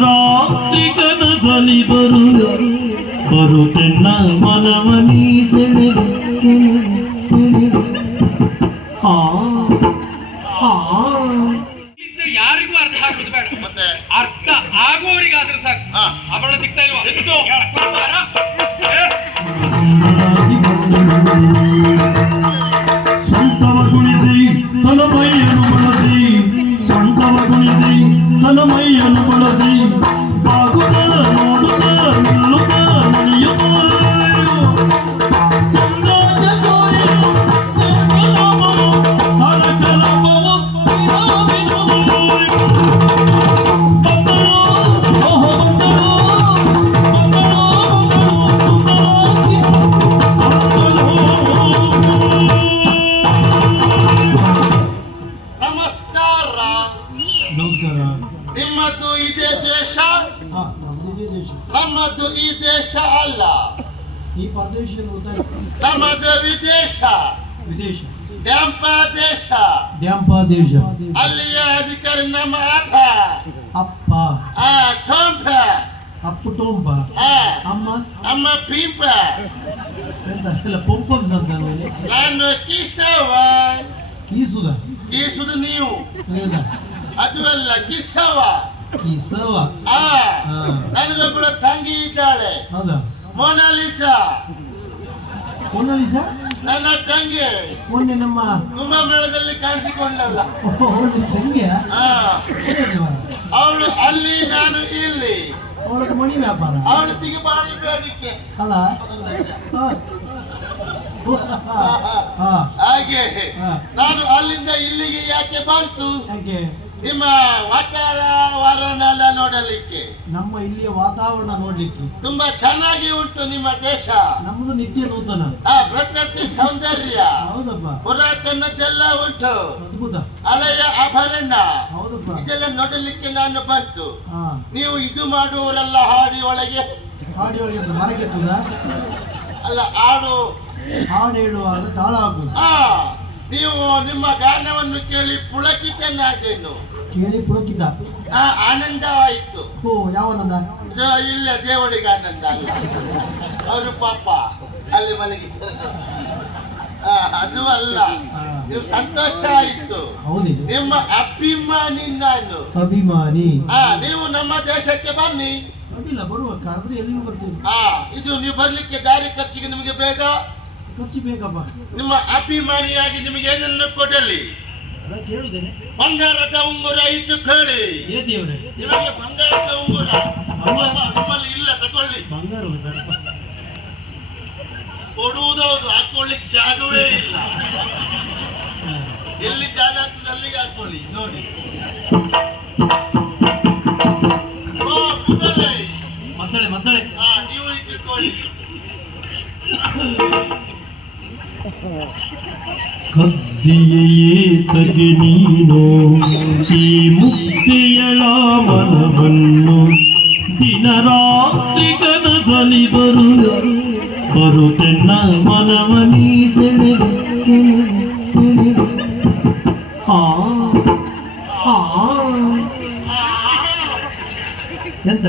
ರಾತ್ರಿ ಕನಸಲಿ ಬರು. ಬರುತ್ತೆನ್ನ ಮನವನಿ ಸೆಳೆದು ಸೆಳೆದು ಸೆಳೆದು. ಆ ಆ. ಇದು ಯಾರಿಗೂ ಅರ್ಥ ಆಗುದು ಬೇಡ. ಮತ್ತೆ? ಅರ್ಥ ಆಗುವವರಿಗಾದ್ರೆ ಸಾಕು. ಹಾ. ಆಭರಣ ಸಿಗ್ತಾ ಇಲ್ವಾ? ನಮ್ಮದು ಈ ದೇಶ ಅಲ್ಲ. ಈ ಪರದೇಶ ನಮ್ಮದು ವಿದೇಶ. ವಿದೇಶ. ಡ್ಯಾಂಪ ದೇಶ. ಡ್ಯಾಂಪ ದೇಶ. ಅಲ್ಲಿಯ ಅಧಿಕಾರಿ ನಮ್ಮ ಅಪ್ಪ. ಅಪ್ಪ. ಆ ಟೊಂಪ. ಅಪ್ಪು ಟೋಂಪ. ಅಮ್ಮ. ಅಮ್ಮ ಪೀಂಪ. ಎಂತ ಇಲ್ಲ ಪೊಂಪಮ್ಸ್ ಅಂತ ನಾನು ಕಿಸವ ಕೀಸುದ? ಕೀಸುದು ನೀವು. ಅದು ಅಲ್ಲ ಕಿಸವ ಕೀಸವ ಆ. ನನಗೊಬ್ಬಳು ತಂಗಿ ಇದ್ದಾಳೆ. ಹೌದಾ? ಮೊನಾಲಿಸಾ ಮೊನಾಲಿಸ ನನ್ನ ತಂಗಿ. ಮೊನ್ನೆ ನಮ್ಮ ಕುಂಭಮೇಳದಲ್ಲಿ ಕಾಣಿಸಿಕೊಂಡಲ್ಲ. ನಿಮ್ ತಂಗಿಯ? ಅವಳು ಅಲ್ಲಿ ನಾನು ಇಲ್ಲಿ. ಅವಳದ್ದು ಮಣಿ ವ್ಯಾಪಾರ. ಅವಳು ತಿಗುಬಾರಿ ಬೇಡಿಕೆ. ಅಲ್ಲ? ಹಾಗೆ. ನಾನು ಅಲ್ಲಿಂದ ಇಲ್ಲಿಗೆ ಯಾಕೆ ಬಂತು? ಯಾಕೆ? ನಿಮ್ಮ ವಾತಾವರಣ ನೋಡಲಿಕ್ಕೆ. ನಮ್ಮ ಇಲ್ಲಿಯ ವಾತಾವರಣ ನೋಡಲಿಕ್ಕೆ. ತುಂಬಾ ಚೆನ್ನಾಗಿ ಉಂಟು ನಿಮ್ಮ ದೇಶ. ನಮ್ಮದು ನಿತ್ಯ ನೂತನ. ಆ ಪ್ರಕೃತಿ ಸೌಂದರ್ಯ. ಹೌದಪ್ಪ. ಪುರಾತನದ್ದೆಲ್ಲ ಉಂಟು. ಅದ್ಭುತ. ಹಳೆಯ ಆಭರಣ. ಹೌದಪ್ಪ. ಇದೆಲ್ಲ ನೋಡಲಿಕ್ಕೆ ನಾನು ಬಂತು. ಹಾ. ನೀವು ಇದು ಮಾಡುವವರೆಲ್ಲ ಹಾಡಿ ಒಳಗೆ. ಹಾಡಿ ಒಳಗೆ ಅದು ಅಲ್ಲ ಹಾಡು. ಹಾಡು ಹೇಳುವಾಗ ತಾಳ ಹಾಕುದು ನೀವು ನಿಮ್ಮ ಗಾನವನ್ನು ಕೇಳಿ ಪುಳಕಿತನಾದೇನು. ಕೇಳಿ ಪುಳಕಿದ್ದ ಆ ಆನಂದವಾಯಿತು. ಓ ಯಾವನಂದ ಇದು ಇಲ್ಲ ದೇವರಿಗೆ ಆನಂದ ಅಲ್ಲ. ಅವರು ಪಾಪ ಅಲ್ಲಿ ಮಲಗಿ. ಅದು ಅಲ್ಲ. ನೀವು ಸಂತೋಷ ಆಯಿತು. ಹೌದು. ನಿಮ್ಮ ಅಭಿಮಾನಿ ನಾನು. ಅಭಿಮಾನಿ. ಹಾ ನೀವು ನಮ್ಮ ದೇಶಕ್ಕೆ ಬನ್ನಿ. ಅಡ್ಡಿಲ್ಲ ಬರುವ ಕರೆದ್ರೆ ಎಲ್ಲಿಗೂ ಬರ್ತೀವಿ? ಹಾ ಇದು ನೀವು ಬರ್ಲಿಕ್ಕೆ ದಾರಿ ಖರ್ಚಿಗೆ ನಿಮಗೆ ಬೇಗ? ಖರ್ಚು ಬೇಕಪ್ಪ ನಿಮ್ಮ ಅಭಿಮಾನಿಯಾಗಿ ನಿಮಗೆ ಏನನ್ನು ಕೊಡಲಿ? ಬಂಗಾರದ ಉಂಗುರ ಇಟ್ಟು ಏ ದೇವ್ರೆ. ನಿಮಗೆ ಬಂಗಾರದ ಉಂಗುರ ನಮ್ಮಲ್ಲಿ ಇಲ್ಲ ತಗೊಳ್ಳಿ. ಬಂಗಾರ ಕೊಡುವುದೌದು ಹಾಕೊಳ್ಳಿಕ್ ಜಾಗವೇ ಇಲ್ಲ. ಎಲ್ಲಿ ಜಾಗ ಆಗ್ತದೆ ಅಲ್ಲಿಗೆ ಹಾಕೊಳ್ಳಿ ನೋಡಿ. ಮದ್ದಳೆ. ಮದ್ದಳೆ ಆ, ನೀವು ಇಟ್ಟುಕೊಳ್ಳಿ. ಕದ್ದಿಯೇ ತಗೆ ನೀನು ಈ ಮುಕ್ತಿಯಳ ಮನವನ್ನು ದಿನ ರಾತ್ರಿ ಕನಸಲಿ ಬರು ಬರುತ್ತೆನ್ನ ಮನವನಿ ಸೆಳೆದು ಸೆಳೆದು ಎಂತ?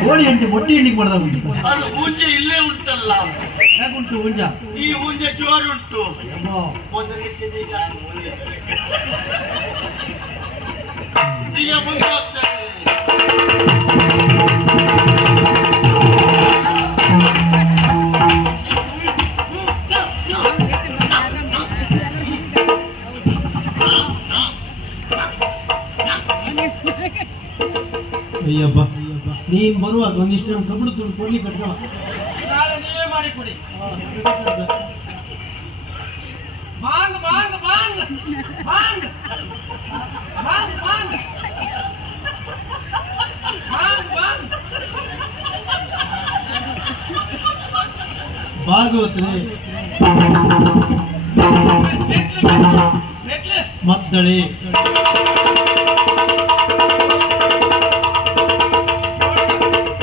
ಕೋಳಿ ಅಂಟಿ ಮೊಟ್ಟೆ ಇಡ್ಲಿಕ್ಕೆ ಮಾಡ್ದಾಗ ಉಂಟು. ಇಲ್ಲೇ ಉಂಟಲ್ಲ. ಹೇಗುಂಟು ಹುಂಜ ಈ ಹುಂಜ ಜೋರುಂಟು. ಒಂದು ನಿಮಿಷ ಈಗ ಮುಂದೆ ಹೋಗ್ತೇನೆ ಅಯ್ಯಪ್ಪ ನೀನ್ ಬರುವಾಗ ಒಂದಿಷ್ಟು ನಮ್ಮ ಕಬ್ಬು ತುಳು ಕೊಡ್ಲಿ ಮಾಡಿ ಕೊಡಿ ಬಾಂಗ್ ಬಾಂಗ್ ಬಾಂಗ್. ಬಾಂಗ್. ಬಾಂಗ್ ಬಾಂಗ್. ಬಾಂಗ್ ಬಾಂಗ್. ಭಾಗವತ್ರೆ ಮದ್ದಳೆ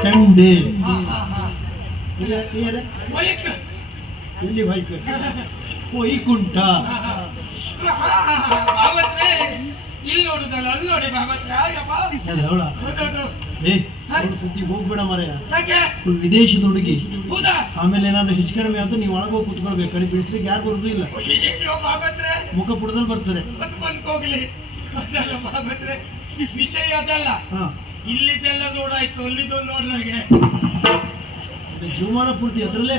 ಚಂಡೆ. ಎಲ್ಲಿ ಬೈಕ್ ವೈಕುಂಠ. ಇಲ್ಲಿ ಅಲ್ಲಿ ನೋಡಿ ಏ ಹೋಗ್ಬೇಡ ಮರೆಯ. ವಿದೇಶದ ಹುಡುಗಿ. ಆಮೇಲೆ ಏನಾದ್ರು ಹೆಚ್ಚು ಕಡಿಮೆ ಆದ್ರೆ ನೀವು ಒಳಗೆ ಹೋಗಿ ಕುತ್ಕೊಳ್ಬೇಕು. ಕಡೆ ಬಿಡಿಸ್ಲಿಕ್ಕೆ ಯಾರು ಬರುದಿಲ್ಲ. ಮುಖ ಪುಡದಲ್ಲಿ ಬರ್ತದೆ. ವಿಷಯ ಅದಲ್ಲ. ಇಲ್ಲಿದ್ದೆಲ್ಲ ನೋಡಾಯ್ತು ಅಲ್ಲಿದ್ದು ನೋಡ್ರಾಗೆ ಜೀವಮಾನ ಪೂರ್ತಿ ಅದರಲ್ಲೇ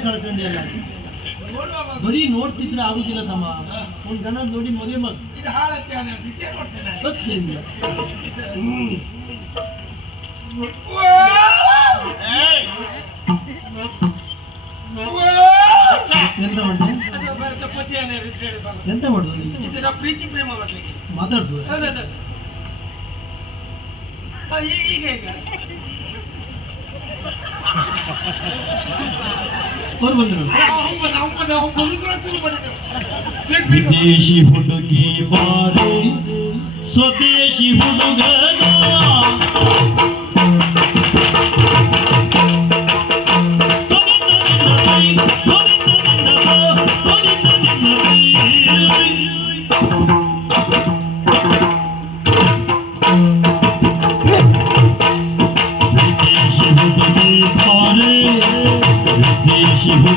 ನೋಡುವಾಗ ಬರೀ ನೋಡ್ತಿದ್ರೆ ಆಗುದಿಲ್ಲ ತಮ್ಮ. ಒಂದ್ ಜನ ನೋಡಿ ಮದುವೆ ಮಗ ಎಂತ. ಎಂತ ಮಾಡುದು? ಪ್ರೀತಿ ಪ್ರೇಮ ಈಗ ಈಗ ಅವ್ರು ಬಂದ್ರು ಅವ್ನು ಬಂದ, ಅವ್ನು ಬಂದ,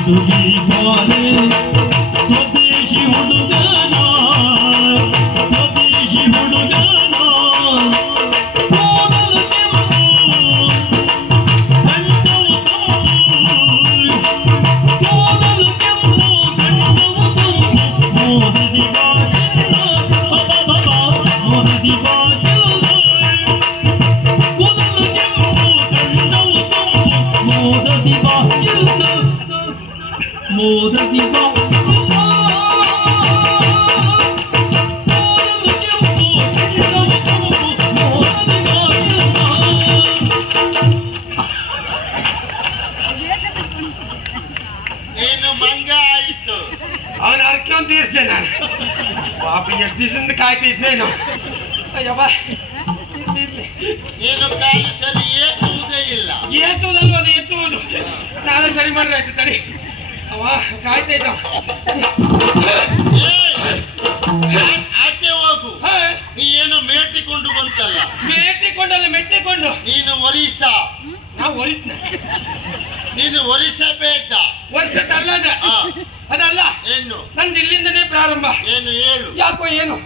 ವಿದೇಶಿ ಹುಡುಗಿ ಅವನ ಅರ್ಕೆ ಅಂತ ತೀರಿಸ್ದೆ ನಾನು. ಪಾಪ ಎಷ್ಟು ದಿವಸದಿಂದ ಕಾಯ್ತಿದ್ನೇನು ಅಯ್ಯಪ್ಪ ಏನು ಕಾಲು ಸರಿ ಏತುವುದೇ ಇಲ್ಲ. ಏತುವುದಲ್ವ ಅದು ಎತ್ತುವುದು ನಾಳೆ ಸರಿ ಮಾಡ್ರೆ ಆಯ್ತು ತಡಿ. ಅವ ಕಾಯ್ತಾ ಇದ್ದ ಏಯ್! ಆ- ಆಚೆ ಹೋಗು ಹಾ, ನೀ ಏನು ಮೇಟಿಕೊಂಡು ಬಂತಲ್ಲ ಮೆಟ್ಟಿಕೊಂಡಲ್ಲ ಮೆಟ್ಟಿಕೊಂಡು. ನೀನು ಒರಿಸ್ಸಾ ನಾವು ಒರಿಸ್ನ ನೀನು ಒರಿಸ್ಸಾ ಬೇಡ. ತಲ್ಲದ ಅದಲ್ಲ. ಏನು? ನಂದು ಇಲ್ಲಿಂದನೇ ಪ್ರಾರಂಭ. ಏನು ಏನು? ಯಾಕೋ ಏನು?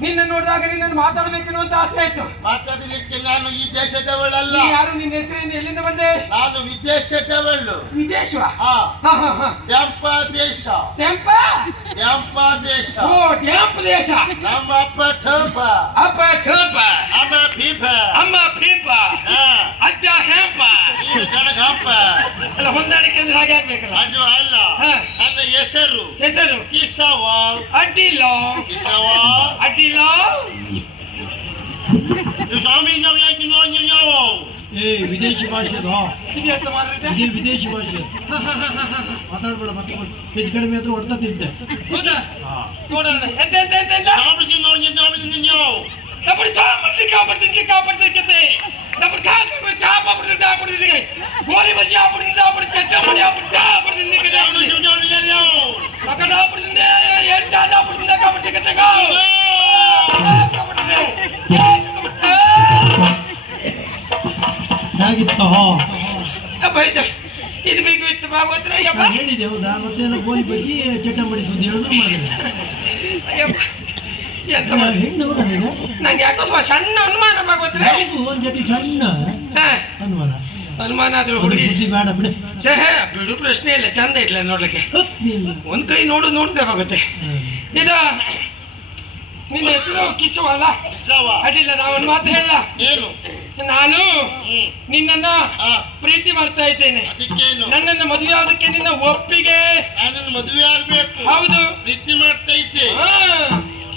ನಿನ್ನ ನೋಡಿದಾಗ ನಿನ್ನನ್ನು ಮಾತಾಡಬೇಕೇನೋ ಅಂತ ಆಸೆ ಆಯ್ತು. ಮಾತಾಡಲಿಕ್ಕೆ ನಾನು ಈ ದೇಶದವಳಲ್ಲ. ನೀ ಯಾರು? ನಿನ್ನ ಹೆಸರಿಂದ ಎಲ್ಲಿಂದ ಬಂದೆ? ನಾನು ವಿದೇಶದವಳು. ವಿದೇಶ ಹಾ ಹಾ ಹಾ ಹಾ. ಡ್ಯಾಂಪ ದೇಶ. ಟೆಂಪ ಡ್ಯಾಂಪ ದೇಶ. ಓ ಟ್ಯಾಂಪ್ ದೇಶ. ನಮ್ಮ ಅಪ್ಪ ಠೋಪ. ಅಪ್ಪ ಠೋಪ. ಅಮ್ಮ ಪೀಪ ಅಮ್ಮ ಪೀಪ ಹಾ ಅಜ್ಜ ಗಣಗಪ್ಪ ಅಲ್ಲ ಹೊಂದಾಣಿಕೆ ಅಂದ್ರೆ ಹಾಗೆ ಆಗ್ಬೇಕಲ್ಲ? ಅದು ಅಲ್ಲ. ಹೆಸರು. ಹೆಸರು? ಕಿಸವ. ಅಡ್ಡಿಲ್ಲ. ಕಿಸವ. ಅಡ್ಡಿಲ್ಲ. ಸ್ವಾಮಿ ನಾವು ಯಾಕೆ ನೋಡಿ ಯಾವ ಏ ವಿದೇಶಿ ಭಾಷೆ ಅದು ಇದೇ ವಿದೇಶಿ ಭಾಷೆ. ಮಾತಾಡ್ಬೇಡ ಮತ್ತೆ ಹೆಚ್ಚು ಕಡಿಮೆ ಆದ್ರೂ ಹೊಡ್ತಾ ತಿಂತೆ. ಹೌದಾ? ನೋಡೋಣ. ಎಂತ ಎಂತ ಎಂತ ಎಂತ ಸ್ವಾಮೀಜಿ ನೋಡಿ ನಾವು ನಾವು ನಮ್ಮದು ಚಾ ಮಾಡ್ಲಿಕ್ಕೆ ಕಾಪಾಡ್ತಿದ್ದೆ ಕಾಪಾಡ್ತಿದ್ದೆ ನಮ್ಮ ಚಾ ಚಾ ಪಾಪಡ್ತಿದ್ದೆ ಗೋಲಿ ಬಜ್ಜಿ ಆಪಡ್ತಿದ್ದೆ ಆಪಡ್ತಿದ್ದೆ ಚಟ್ಟ ಮಾಡಿ ಆಪಡ್ತಿದ್ದೆ ಆಪಡ್ತಿದ್ದೆ ನಾವು ಮಕ್ಕಳ ಆಪಡ್ತಿದ್ದೆ ಏನ್ ಚಾ ಆಪಡ್ತಿದ್ದೆ ಕಾಪಾಡ್ತಿದ್ದೆ ಹೇಗಿತ್ತ? ಅಪ್ಪ ಇದು ಇದು ಬೇಕು ಇತ್ತು ಭಾಗವತ್ರ ಯಪ್ಪ ನಾನು ಹೇಳಿದೆ ಹೌದಾ? ಮತ್ತೆ ಎಲ್ಲ ಗೋಲಿ ಬಜ್ಜಿ ಚಟ್ಟಂಬಡಿ ಸುದ್ದಿ ಹೇಳೋದು ಮಾಡಿದೆ ಅಯ್ಯಪ್ಪ. ಎಂತ ಮಾಡಿ ಹೆಣ್ಣು ಹೌದಾ ನೀನು ನಂಗೆ ಯಾಕೋ ಸ್ವಲ್ಪ ಸಣ್ಣ ಅನುಮಾನ ಭಾಗವತ್ರ ಹೌದು, ಒಂದ್ ಜೊತೆ ಸಣ್ಣ ಅನುಮಾನ? ಅನುಮಾನ ಆದ್ರೆ ಹುಡುಗಿ. ಬೇಡ ಬಿಡು ಸಹ ಬಿಡು. ಪ್ರಶ್ನೆ ಇಲ್ಲ ಚಂದ ಇಲ್ಲ ನೋಡ್ಲಿಕ್ಕೆ. ಒಂದ್ ಕೈ ನೋಡು ನೋಡ್ದೆ ಹೋಗುತ್ತೆ. ಹ್ಮ್. ಇದು ನಿನ್ನ ಹೆಸರು ಕಿಶವ ಅಲ್ಲ? ಅಡ್ಡಿಲ್ಲ ಅಡ್ಡಿಲ್ಲ ನಾವೊಂದು ಮಾತು ಹೇಳ. ಏನು? ನಾನು ನಿನ್ನ ನಿನ್ನನ್ನ ಪ್ರೀತಿ ಮಾಡ್ತಾ ಇದ್ದೇನೆ. ಅದಕ್ಕೇನು? ನನ್ನನ್ನು ಮದುವೆ ಆದಕ್ಕೆ ನಿನ್ನ ಒಪ್ಪಿಗೆ. ನಾನು ಮದುವೆ ಆಗ್ಬೇಕು. ಹೌದು. ಪ್ರೀತಿ ಮಾಡ್ತಾ ಇದ್ದೆ.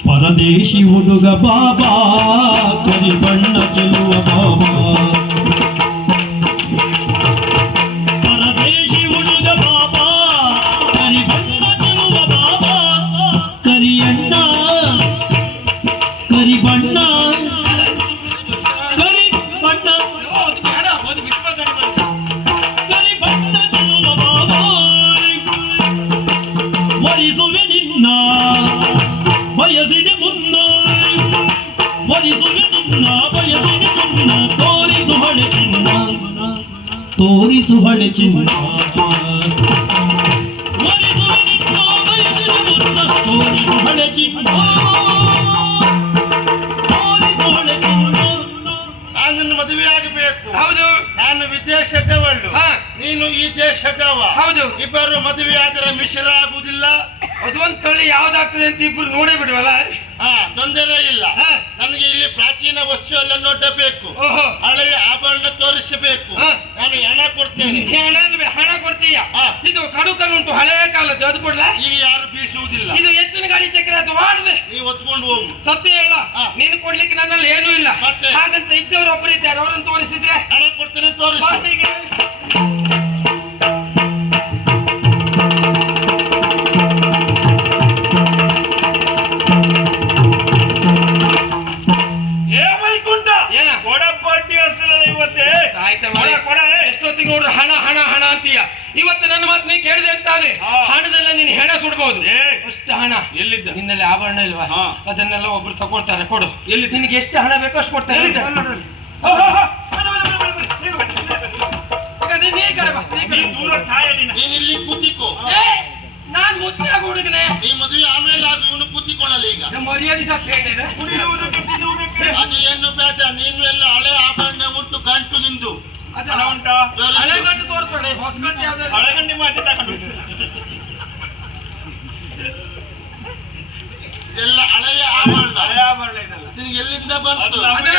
ಪರದೇಶಿ ಹುಡುಗ ಬಾಬಾ ಕರಿ ಬಣ್ಣ ಚೆಲುವ ಬಾಬಾ. ನಿನ್ನ ಮದುವೆ ಆಗಬೇಕು. ಹೌದು. ನಾನು ವಿದೇಶದವಳು. ನೀನು ಈ ದೇಶದವ. ಹೌದು. ಇಬ್ಬರು ಮದುವೆ ಆದರೆ ಮಿಶ್ರ ಆಗುವುದಿಲ್ಲ. ಅದು ಒಂದ್ ತಳಿ ಯಾವ್ದಾಗ್ತದೆ ಅಂತ ಇಬ್ರು ನೋಡೇ ಬಿಡುವಲ್ಲ? ಹಾ ತೊಂದರೆ ಇಲ್ಲ. ಹಾ. ನನಗೆ ಇಲ್ಲಿ ಪ್ರಾಚೀನ ವಸ್ತು ಎಲ್ಲ ನೋಡಬೇಕು ಹಳೆಯ ಆಭರಣ ತೋರಿಸಬೇಕು. ನಾನು ಹಣ ಕೊಡ್ತೇನೆ. ಹಣ ಅಲ್ವೇ? ಹಣ ಕೊಡ್ತೀಯ. ಇದು ಕಡುಕಲು ಉಂಟು ಹಳೆಯ ಕಾಲದ್ದು ಅದು ಕೊಡ್ಲ? ಈಗ ಯಾರು ಬೀಸುವುದಿಲ್ಲ. ಇದು ಎತ್ತಿನ ಗಾಡಿ ಚಕ್ರ ಅದು ಮಾಡಿದೆ. ನೀವು ಹೊತ್ಕೊಂಡು ಹೋಗು. ಸತ್ಯ ಹೇಳ. ನೀನು ಕೊಡ್ಲಿಕ್ಕೆ ನನ್ನಲ್ಲಿ ಏನೂ ಇಲ್ಲ? ಹಾಗಂತ ಇದ್ದವರು ಒಬ್ಬರು ಇದ್ದಾರೆ. ಅವರನ್ನು ತೋರಿಸಿದ್ರೆ? ಹಣ ಕೊಡ್ತೇನೆ ತೋರಿಸು. ಹಣದಲ್ಲ ನೀನು ಹೆಣ ಸುಡ್ಬಹುದು ಏ. ಅಷ್ಟು ಹಣ. ಎಲ್ಲಿದ್ದ? ನಿನ್ನಲ್ಲಿ ಆಭರಣ ಇಲ್ವಾ? ಅದನ್ನೆಲ್ಲ ಒಬ್ರು ತಗೊಳ್ತಾರೆ ಕೊಡು. ಎಲ್ಲಿ ನಿನಗೆ ಎಷ್ಟು ಹಣ ಬೇಕೋ ಅಷ್ಟು ಕೊಡ್ತಾರೆ? ನೀ- ಕಡೆ ಬಾ, ನೀ. ನೀನು. ಇಲ್ಲಿ ಕೂತಿಕೋ. ಏ, ನಾನ್ ಮದುವೆ ಆಗೋ ಹುಡುಗನೇ? ಈ ಮದುವೆ ಆಮೇಲೆ ಅದು ಇವನು ಕೂತಿಕೊಳ್ಳಲಿ ಈಗ. ಮರ್ಯಾದಿ ಸತ್ ಹೇಳಿದೆ ಅದು ಏನು ಬೇಡ ನೀನು ಎಲ್ಲ ಹಳೆ ಆಭರಣ ಉಂಟು ಗಂಟು ನಿಂದು. ಅದು ಹಣ ಉಂಟಾ? ಹಳೆ ಗಂಟು ತೋರಿಸ್ಬೇಡ ಹೊಸ ಗಂಟು ಯಾವ್ದಾದ್ರು. ಎಲ್ಲ ಹಳೆಯ ಆಭರಣ. ಹಳೆ ಆಭರಣ ಇದೆಲ್ಲ. ನಿನಗೆ ಎಲ್ಲಿಂದ ಬಂತು? ಅದೇ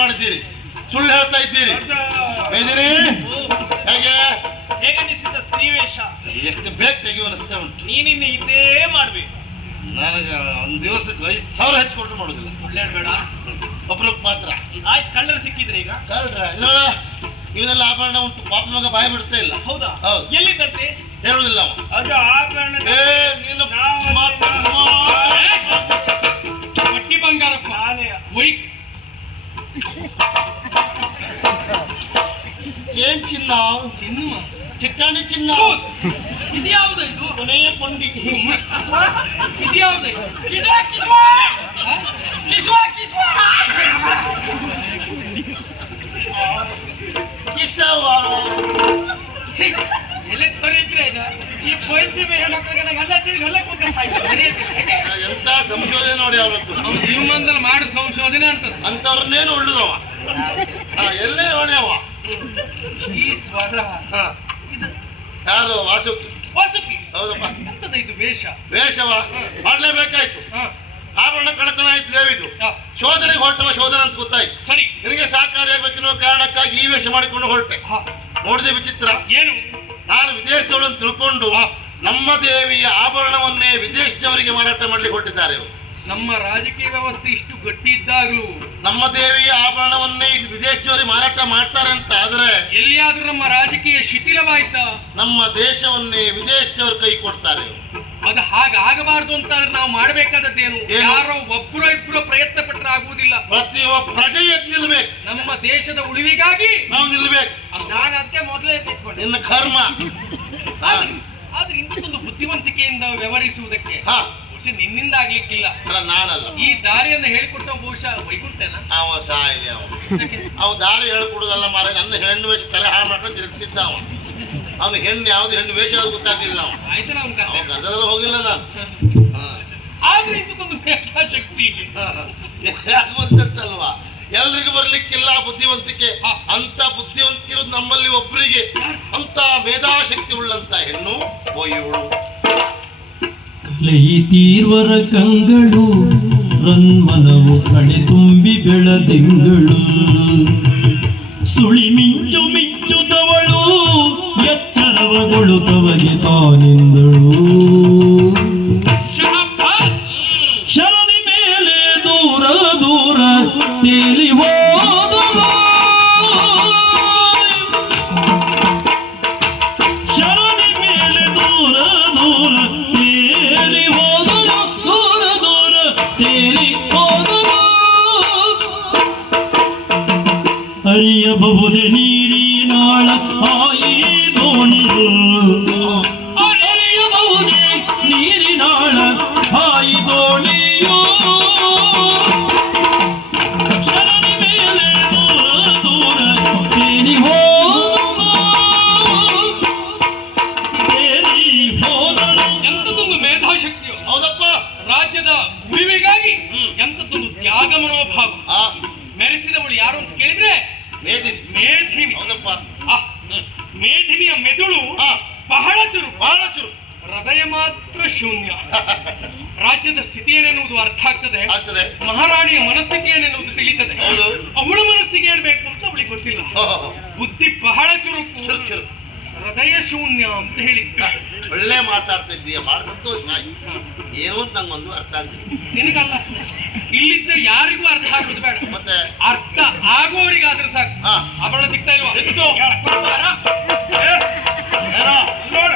ಮಾಡಿದ್ದೀರಿ. ಸುಳ್ಳು ಹೇಳ್ತಾ ಇದ್ದೀರಿ. ಬೇದಿನಿ ಹೇಗೆ? ಹೇಗನಿಸಿದ ಸ್ತ್ರೀವೇಷ ಎಷ್ಟು ಬೇಗ ತೆಗೆಯುವ ರಸ್ತೆ ಉಂಟು. ನೀನಿನ್ನ ಇದೇ ಮಾಡ್ಬೇಕು. ನನಗೆ ಒಂದು ದಿವಸಕ್ಕೆ ಐದು ಸಾವಿರ ಹೆಚ್ಚು ಕೊಟ್ಟು ಮಾಡೋದಿಲ್ಲ ಸುಳ್ಳೇಳ್ಬೇಡ ಒಬ್ರಿಗೆ ಮಾತ್ರ. ಆಯ್ತು ಕಳ್ಳರು ಸಿಕ್ಕಿದ್ರೆ ಈಗ? ಕಳ್ರ ಇಲ್ಲ ಇವನೆಲ್ಲ ಆಭರಣ ಉಂಟು. ಪಾಪ ಮಗ ಬಾಯಿ ಬಿಡ್ತಾ ಇಲ್ಲ. ಹೌದಾ? ಹೌದು. ಎಲ್ಲಿದ್ದಂತೆ? ಹೇಳುದಿಲ್ಲ ಅದು ಆಭರಣ ಏ ನೀನು ಮಾತ್ರ ಬಂಗಾರಪ್ಪ. ಒಯ್ ಏನ್ ಚಿನ್ನ? ಚಿನ್ನ. ಚಿಟ್ಟಾಣಿ ಚಿನ್ನ? ಇದು ಯಾವ್ದು ಇದು? ಕೊನೆಯ ಕೊಂಡಿ ಇದು? ಯಾವ್ದು ಇದು? ಕಿಸುವ ಕಿಸುವ? ಕಿಸುವ. ಕಿಸುವ ತೊರಿದ್ರೆ ಇದು? ಈ ಹೆಣ್ಮಕ್ಳಿಗೆ ಕೂತ್ಕೊಂಡು ಎಂತ ಸಂಶೋಧನೆ ನೋಡಿ ಅವತ್ತು ಅವ್ನು ಜೀವಮಾನದಲ್ಲಿ ಮಾಡಿ ಸಂಶೋಧನೆ ಅಂತ ಅಂತವ್ರನ್ನೇನು ಉಳ್ಳುದವ ಹಾ ಎಲ್ಲೇ ಒಳ್ಳೆಯವ ಈ ಸ್ವರ ಹಾ. ಯಾರು? ವಾಸುಕಿ. ವಾಸುಕಿ. ಹೌದಪ್ಪ. ಎಂತದ ಇದು ವೇಷ? ವೇಷವ? ಮಾಡ್ಲೇಬೇಕಾಯ್ತು. ಹಾ. ಆಭರಣ ಕಳ್ಳತನ ಆಯ್ತು ದೇವಿದು. ಶೋಧನೆಗೆ ಹೊರಟವ ಶೋಧನ ಅಂತ ಗೊತ್ತಾಯ್ತು. ಸರಿ. ನಿನಗೆ ಸಹಕಾರಿಯಾಗಬೇಕೆನ್ನುವ ಕಾರಣಕ್ಕಾಗಿ ಈ ವೇಷ ಮಾಡಿಕೊಂಡು ಹೊರಟೆ. ನೋಡಿದೆ ವಿಚಿತ್ರ. ಏನು? ನಾನು ವಿದೇಶದವಳನ್ನು ತಿಳ್ಕೊಂಡು ನಮ್ಮ ದೇವಿಯ ಆಭರಣವನ್ನೇ ವಿದೇಶದವರಿಗೆ ಮಾರಾಟ ಮಾಡಲಿ ಕೊಟ್ಟಿದ್ದಾರೆ. ನಮ್ಮ ರಾಜಕೀಯ ವ್ಯವಸ್ಥೆ ಇಷ್ಟು ಗಟ್ಟಿ ಇದ್ದಾಗಲೂ ನಮ್ಮ ದೇವಿಯ ಆಭರಣವನ್ನೇ ಇಲ್ಲಿ ವಿದೇಶದವರಿಗೆ ಮಾರಾಟ ಮಾಡ್ತಾರೆ ಅಂತ ಆದ್ರೆ ಎಲ್ಲಿಯಾದ್ರೂ ನಮ್ಮ ರಾಜಕೀಯ ಶಿಥಿಲವಾಯ್ತ ನಮ್ಮ ದೇಶವನ್ನೇ ವಿದೇಶದವರು ಕೈ ಕೊಡ್ತಾರೆ. ಅದು ಹಾಗೆ ಆಗಬಾರ್ದು ಅಂತ ನಾವು ಮಾಡಬೇಕಾದದ್ದೇನು ಏನು? ಯಾರೋ ಒಬ್ಬರೋ ಇಬ್ಬರು ಪ್ರಯತ್ನ ಪಟ್ಟರೆ ಆಗುವುದಿಲ್ಲ ಪ್ರತಿಯೊಬ್ಬ ಪ್ರಜೆ ಎದ್ದು ನಿಲ್ಬೇಕು ನಮ್ಮ ದೇಶದ ಉಳಿವಿಗಾಗಿ ನಾವು ನಿಲ್ಬೇಕು ನಾನು ಅದಕ್ಕೆ ಮೊದಲೇ ತಿಳ್ಕೊಂಡೆ. ನಿನ್ನ ಕರ್ಮ. ಆದ್ರೆ ಆದ್ರೆ ಇಂಥದ್ದೊಂದು ಬುದ್ಧಿವಂತಿಕೆಯಿಂದ ವ್ಯವಹರಿಸುವುದಕ್ಕೆ ಹಾ. ಬಹುಶಃ ನಿನ್ನಿಂದ ಆಗ್ಲಿಕ್ಕಿಲ್ಲ ಅಲ್ಲ ನಾನಲ್ಲ. ಈ ದಾರಿಯನ್ನು ಹೇಳಿಕೊಟ್ಟ ಬಹುಶಃ ವೈಕುಂಠನ? ಅವ ಸಾಯಿದೆ ಅವನು. ಅವ ದಾರಿ ಹೇಳ್ಕೊಡುದಲ್ಲ ಮಾರ ನನ್ನ ಹೆಣ್ಣು ವೇಷ ತಲೆ ಹಾಳು ಮಾಡ್ಕೊಂಡು ತಿರುಗ್ತಿದ್ದ ಅವ ಅವನು ಹೆಣ್ಣು ಯಾವ್ದು ಹೆಣ್ಣು ವೇಷ ಯಾವ್ದು ಗೊತ್ತಾಗ್ಲಿಲ್ಲ ಅವ ಆಯ್ತಾ ನಾವು ಅವ ಗದದಲ್ಲಿ ಹೋಗಿಲ್ಲ ನಾನು. ಆದ್ರೆ ಇಂಥದ್ದೊಂದು ಶಕ್ತಿ ಯಾಕೆ ಗೊತ್ತಲ್ವಾ ಎಲ್ರಿಗೂ ಬರ್ಲಿಕ್ಕಿಲ್ಲ ಬುದ್ಧಿವಂತಿಕೆ. ಅಂತ ಬುದ್ಧಿವಂತಿಕೆ ಇರೋದು ನಮ್ಮಲ್ಲಿ ಒಬ್ಬರಿಗೆ ಅಂತ ಮೇಧಾಶಕ್ತಿ ಉಳ್ಳಂತ ಹೆಣ್ಣು ಈ ತೀರ್ವರ ಕಂಗಳು ರನ್ಮನವು ಕಳೆ ತುಂಬಿ ಬೆಳದಿಂಗಳು ಸುಳಿ ಮಿಂಚು ಮಿಂಚುತವಳು ತವಗೆ ತಾನೆಂದಳು. ಬುದ್ಧಿ ಬಹಳ ಚುರುಕು ಹೃದಯ ಶೂನ್ಯ ಅಂತ ಹೇಳಿದ್ದ ಒಳ್ಳೆ ಮಾತಾಡ್ತಾ ಇದ್ದೀಯ ಬಹಳ ಸಂತೋಷ ಏನೋ ಅಂತ ನಂಗೊಂದು ಅರ್ಥ ಆಗ್ತಿದೆ ನಿನಗಲ್ಲ. ಇಲ್ಲಿದ್ದ ಯಾರಿಗೂ ಅರ್ಥ ಆಗುದು ಬೇಡ. ಮತ್ತೆ? ಅರ್ಥ ಆಗುವವರಿಗಾದ್ರೆ ಸಾಕು. ಹಾ. ಸಿಗ್ತಾ ಇಲ್ವಾ? ನೋಡ